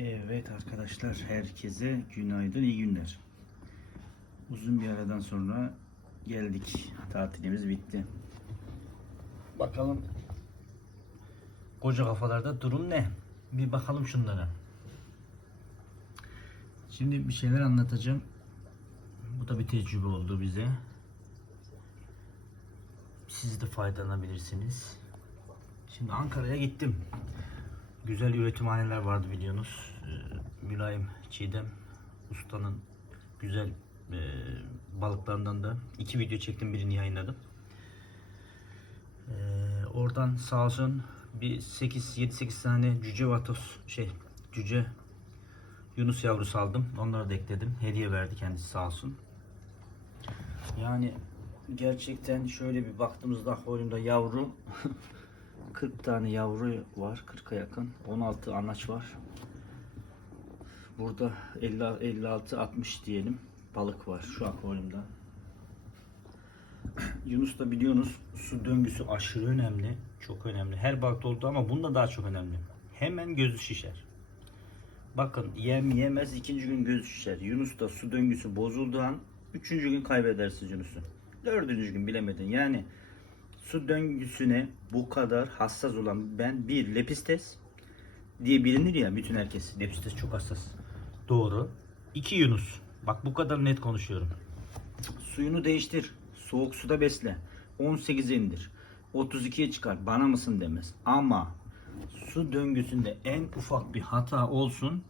Evet arkadaşlar herkese günaydın iyi günler. Uzun bir aradan sonra geldik. Tatilimiz bitti. Bakalım koca kafalarda durum ne? Bir bakalım şunlara. Şimdi bir şeyler anlatacağım. Bu da bir tecrübe oldu bize. Siz de faydalanabilirsiniz. Şimdi Ankara'ya gittim. Güzel üretimhaneler vardı biliyorsunuz. Ee, Mülayim Çiğdem Usta'nın güzel e, balıklarından da iki video çektim birini yayınladım. Ee, oradan sağ olsun bir 8 7 8 tane cüce vatos şey cüce Yunus yavrusu aldım. Onları da ekledim. Hediye verdi kendisi sağ olsun. Yani gerçekten şöyle bir baktığımızda akvaryumda yavru 40 tane yavru var. 40'a yakın. 16 anaç var. Burada 50 56 60 diyelim balık var şu akvaryumda. Yunus da biliyorsunuz su döngüsü aşırı önemli. Çok önemli. Her balıkta oldu ama bunda daha çok önemli. Hemen gözü şişer. Bakın yem yemez ikinci gün gözü şişer. Yunus da su döngüsü bozulduğu an üçüncü gün kaybedersiniz Yunus'u. Dördüncü gün bilemedin. Yani su döngüsüne bu kadar hassas olan ben bir lepistes diye bilinir ya bütün herkes. Lepistes çok hassas. Doğru. İki Yunus. Bak bu kadar net konuşuyorum. Suyunu değiştir. Soğuk suda besle. 18'e indir. 32'ye çıkar. Bana mısın demez. Ama su döngüsünde en ufak bir hata olsun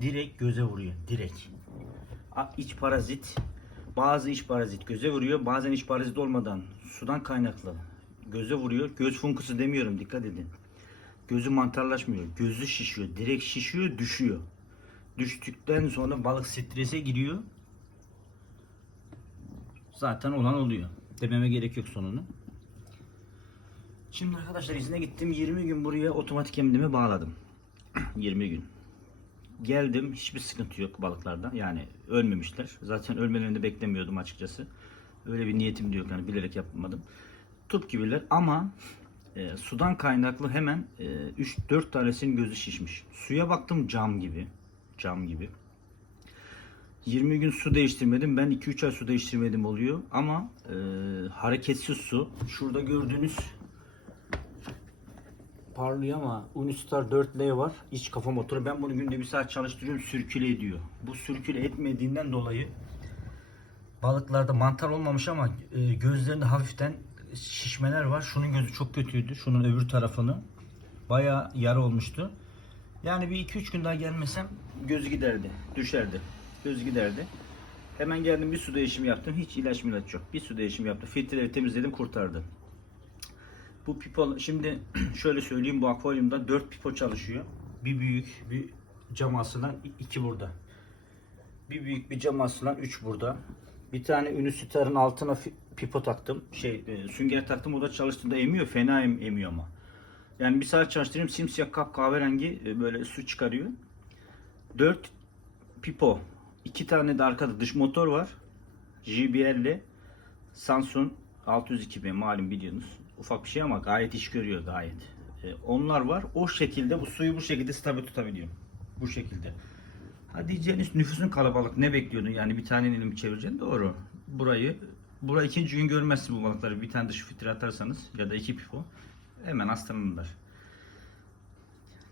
direkt göze vuruyor. Direkt. İç parazit bazı iç parazit göze vuruyor. Bazen iç parazit olmadan sudan kaynaklı göze vuruyor. Göz funkusu demiyorum dikkat edin. Gözü mantarlaşmıyor. Gözü şişiyor. Direkt şişiyor, düşüyor. Düştükten sonra balık strese giriyor. Zaten olan oluyor. Dememe gerek yok sonunu. Şimdi arkadaşlar izine gittim. 20 gün buraya otomatik emdimi bağladım. 20 gün. Geldim hiçbir sıkıntı yok balıklarda. Yani ölmemişler. Zaten ölmelerini de beklemiyordum açıkçası. Öyle bir niyetim de yok yani bilerek yapmadım. Turp gibiler ama e, sudan kaynaklı hemen e, 3-4 tanesinin gözü şişmiş. Suya baktım cam gibi. Cam gibi. 20 gün su değiştirmedim. Ben 2-3 ay su değiştirmedim oluyor. Ama e, hareketsiz su. Şurada gördüğünüz parlıyor ama Unistar 4L var. İç kafa motoru. Ben bunu günde bir saat çalıştırıyorum. Sürküle ediyor. Bu sürküle etmediğinden dolayı balıklarda mantar olmamış ama e, gözlerinde hafiften şişmeler var. Şunun gözü çok kötüydü. Şunun öbür tarafını. Bayağı yara olmuştu. Yani bir 2-3 gün daha gelmesem gözü giderdi. Düşerdi. Göz giderdi. Hemen geldim bir su değişimi yaptım. Hiç ilaç milaç yok. Bir su değişimi yaptım. Filtreleri temizledim kurtardı. Bu pipo şimdi şöyle söyleyeyim bu akvaryumda 4 pipo çalışıyor. Bir büyük bir cam asılan iki burada. Bir büyük bir cam asılan 3 burada. Bir tane Unisitar'ın altına pipo taktım. Şey e, sünger taktım o da çalıştığında emiyor. Fena em- emiyor ama. Yani bir saat çalıştırayım simsiyah kap kahverengi e, böyle su çıkarıyor. 4 pipo. 2 tane de arkada dış motor var. JBL'li Samsung 602B malum biliyorsunuz. Ufak bir şey ama gayet iş görüyor gayet. E, onlar var. O şekilde bu suyu bu şekilde stabil tutabiliyor. Bu şekilde. Ha diyeceğiniz nüfusun kalabalık ne bekliyordun yani bir tane elimi çevireceksin doğru. Burayı burayı ikinci gün görmezsin bu balıkları bir tane dış filtre atarsanız ya da iki pipo hemen hastalanırlar.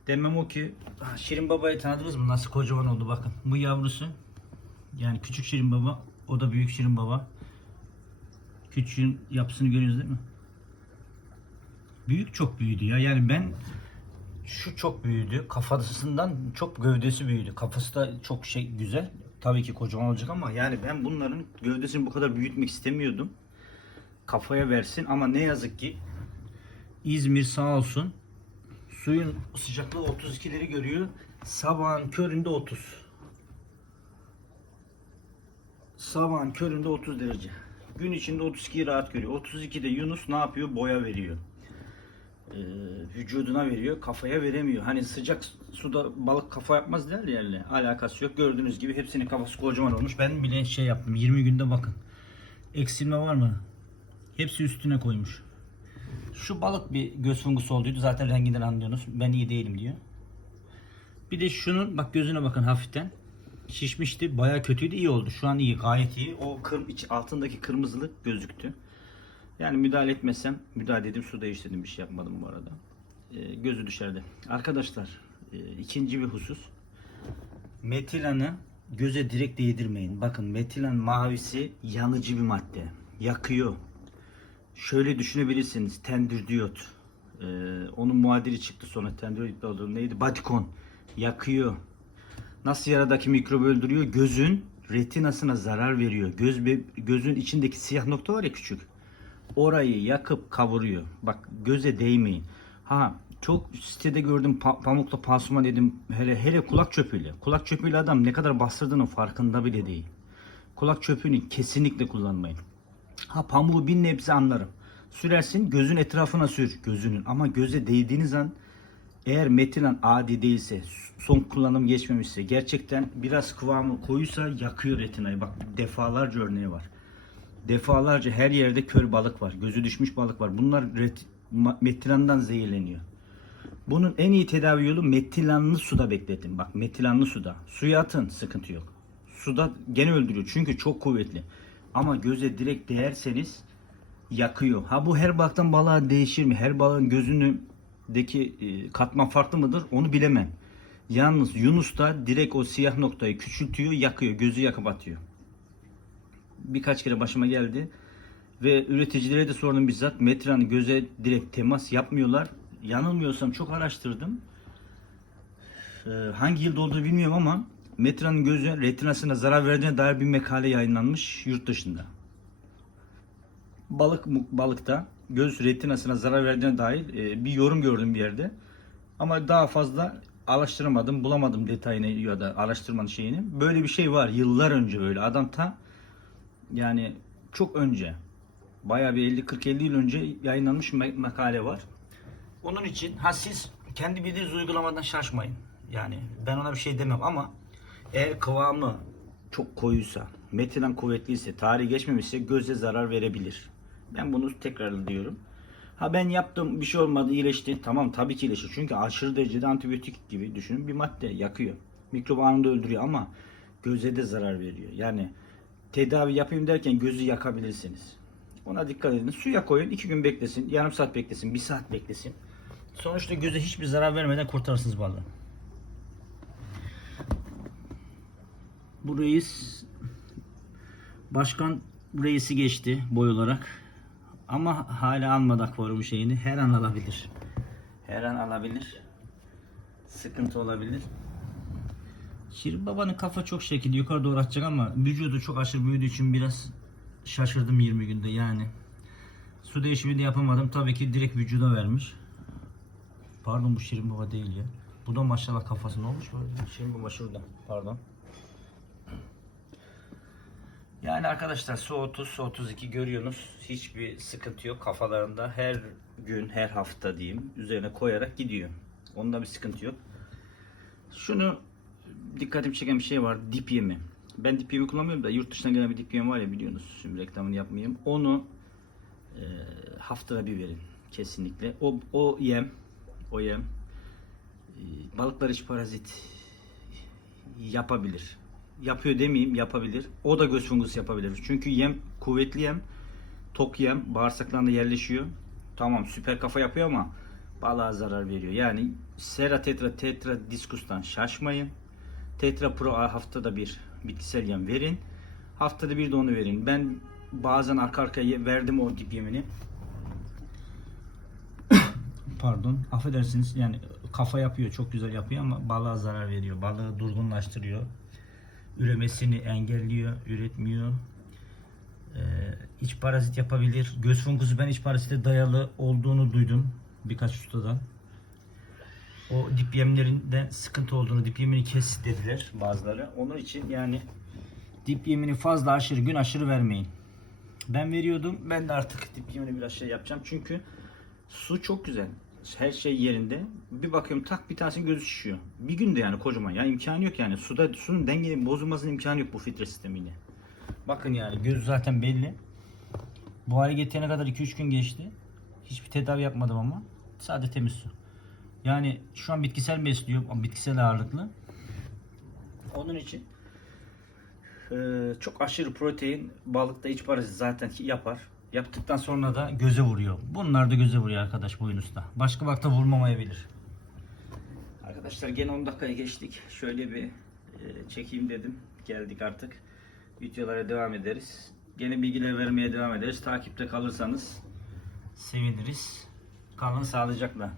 Demem o ki Şirin Baba'yı tanıdınız mı? Nasıl kocaman oldu bakın. Bu yavrusu yani küçük Şirin Baba o da büyük Şirin Baba. Küçüğün yapısını görüyoruz değil mi? Büyük çok büyüdü ya. Yani ben şu çok büyüdü. Kafasından çok gövdesi büyüdü. Kafası da çok şey güzel. Tabii ki kocaman olacak ama yani ben bunların gövdesini bu kadar büyütmek istemiyordum. Kafaya versin ama ne yazık ki İzmir sağ olsun suyun sıcaklığı 32'leri görüyor. Sabahın köründe 30. Sabahın köründe 30 derece. Gün içinde 32'yi rahat görüyor. 32'de Yunus ne yapıyor? Boya veriyor. Ee, vücuduna veriyor. Kafaya veremiyor. Hani sıcak suda balık kafa yapmaz derler yerle. Alakası yok. Gördüğünüz gibi hepsinin kafası kocaman olmuş. Ben bile şey yaptım. 20 günde bakın. Eksilme var mı? Hepsi üstüne koymuş. Şu balık bir göz fungusu olduydu. Zaten renginden anlıyorsunuz. Ben iyi değilim diyor. Bir de şunun bak gözüne bakın hafiften. Şişmişti. Bayağı kötüydü. iyi oldu. Şu an iyi. Gayet iyi. O kır, iç, altındaki kırmızılık gözüktü. Yani müdahale etmesem, müdahale edip su değiştirdim. Bir şey yapmadım bu arada. Ee, gözü düşerdi. Arkadaşlar e, ikinci bir husus. Metilanı göze direkt değdirmeyin. Bakın metilan mavisi yanıcı bir madde. Yakıyor. Şöyle düşünebilirsiniz. Tendürdiyot. Ee, onun muadili çıktı sonra. Tendürdiyot olduğu neydi? Badikon. Yakıyor. Nasıl yaradaki mikrobu öldürüyor? Gözün retinasına zarar veriyor. Göz gözün içindeki siyah nokta var ya küçük. Orayı yakıp kavuruyor. Bak göze değmeyin. Ha çok sitede gördüm pa- pamukla pansuman dedim. Hele hele kulak çöpüyle. Kulak çöpüyle adam ne kadar bastırdığının farkında bile değil. Kulak çöpünü kesinlikle kullanmayın. Ha pamuğu bir nebze anlarım. Sürersin gözün etrafına sür gözünün ama göze değdiğiniz an eğer metilen adi değilse son kullanım geçmemişse gerçekten biraz kıvamı koyuysa yakıyor retinayı. Bak defalarca örneği var. Defalarca her yerde kör balık var. Gözü düşmüş balık var. Bunlar metilandan zehirleniyor. Bunun en iyi tedavi yolu metilanlı suda bekletin. Bak metilanlı suda. Suya atın sıkıntı yok. Suda gene öldürüyor çünkü çok kuvvetli. Ama göze direkt değerseniz yakıyor. Ha bu her balıktan balığa değişir mi? Her balığın gözündeki e, katman farklı mıdır? Onu bilemem. Yalnız Yunus'ta direkt o siyah noktayı küçültüyor, yakıyor. Gözü yakıp atıyor. Birkaç kere başıma geldi. Ve üreticilere de sordum bizzat. Metranı göze direkt temas yapmıyorlar. Yanılmıyorsam çok araştırdım. Ee, hangi yılda olduğunu bilmiyorum ama Metra'nın gözü retinasına zarar verdiğine dair bir makale yayınlanmış yurt dışında. Balık balıkta göz retinasına zarar verdiğine dair e, bir yorum gördüm bir yerde. Ama daha fazla araştıramadım, bulamadım detayını ya da araştırmanın şeyini. Böyle bir şey var yıllar önce böyle. Adam ta yani çok önce bayağı bir 50 40 50 yıl önce yayınlanmış makale var. Onun için ha siz kendi bildiğiniz uygulamadan şaşmayın. Yani ben ona bir şey demem ama eğer kıvamı çok koyuysa, metilen kuvvetliyse, tarihi geçmemişse göze zarar verebilir. Ben bunu tekrar diyorum. Ha ben yaptım bir şey olmadı iyileşti. Tamam tabii ki iyileşir. Çünkü aşırı derecede antibiyotik gibi düşünün bir madde yakıyor. Mikrop anında öldürüyor ama göze de zarar veriyor. Yani tedavi yapayım derken gözü yakabilirsiniz. Ona dikkat edin. Suya koyun. iki gün beklesin. Yarım saat beklesin. Bir saat beklesin. Sonuçta göze hiçbir zarar vermeden kurtarırsınız balığı. Bu reis başkan reisi geçti boy olarak. Ama hala almadı akvaryum şeyini. Her an alabilir. Her an alabilir. Sıkıntı olabilir. Şirin babanın kafa çok şekilli yukarı doğru atacak ama vücudu çok aşırı büyüdüğü için biraz şaşırdım 20 günde yani. Su değişimi de yapamadım. Tabii ki direkt vücuda vermiş. Pardon bu Şirin baba değil ya. Bu da maşallah kafası ne olmuş böyle? Şirin baba şurada. Pardon. Yani arkadaşlar su 30, su 32 görüyorsunuz. Hiçbir sıkıntı yok kafalarında. Her gün, her hafta diyeyim üzerine koyarak gidiyor. Onda bir sıkıntı yok. Şunu dikkatimi çeken bir şey var. Dip yemi. Ben dip yemi kullanmıyorum da yurt dışından gelen bir dip yemi var ya biliyorsunuz. Şimdi reklamını yapmayayım. Onu e, haftada bir verin. Kesinlikle. O, o yem o yem e, balıklar iç parazit yapabilir. Yapıyor demeyeyim yapabilir. O da göz fungusu yapabilir. Çünkü yem kuvvetli yem. Tok yem bağırsaklarında yerleşiyor. Tamam süper kafa yapıyor ama balığa zarar veriyor. Yani sera tetra tetra diskustan şaşmayın. Tetra Pro haftada bir bitkisel yem verin. Haftada bir de onu verin. Ben bazen arka arkaya verdim o dip yemini. Pardon. Affedersiniz. Yani kafa yapıyor. Çok güzel yapıyor ama balığa zarar veriyor. Balığı durgunlaştırıyor. Üremesini engelliyor. Üretmiyor. Ee, iç parazit yapabilir. Göz fungusu ben iç parazite dayalı olduğunu duydum. Birkaç ustadan. O dip yemlerinde sıkıntı olduğunu, dip yemini kes dediler bazıları. Onun için yani dip yemini fazla aşırı, gün aşırı vermeyin. Ben veriyordum. Ben de artık dip yemini biraz şey yapacağım. Çünkü su çok güzel. Her şey yerinde. Bir bakıyorum tak bir tanesinin gözü şişiyor. Bir günde yani kocaman. Ya imkanı yok yani. Suda suyun dengenin bozulmasının imkanı yok bu filtre sistemiyle. Bakın yani göz zaten belli. Bu hale getirene kadar 2-3 gün geçti. Hiçbir tedavi yapmadım ama. Sadece temiz su. Yani şu an bitkisel besliyor, ama bitkisel ağırlıklı. Onun için e, çok aşırı protein balıkta iç parazit zaten yapar. Yaptıktan sonra da göze vuruyor. Bunlar da göze vuruyor arkadaş bu Yunus'ta. Başka bakta vurmamayabilir. Arkadaşlar gene 10 dakikaya geçtik. Şöyle bir e, çekeyim dedim. Geldik artık. Videolara devam ederiz. Gene bilgiler vermeye devam ederiz. Takipte kalırsanız seviniriz. Kalın sağlıcakla.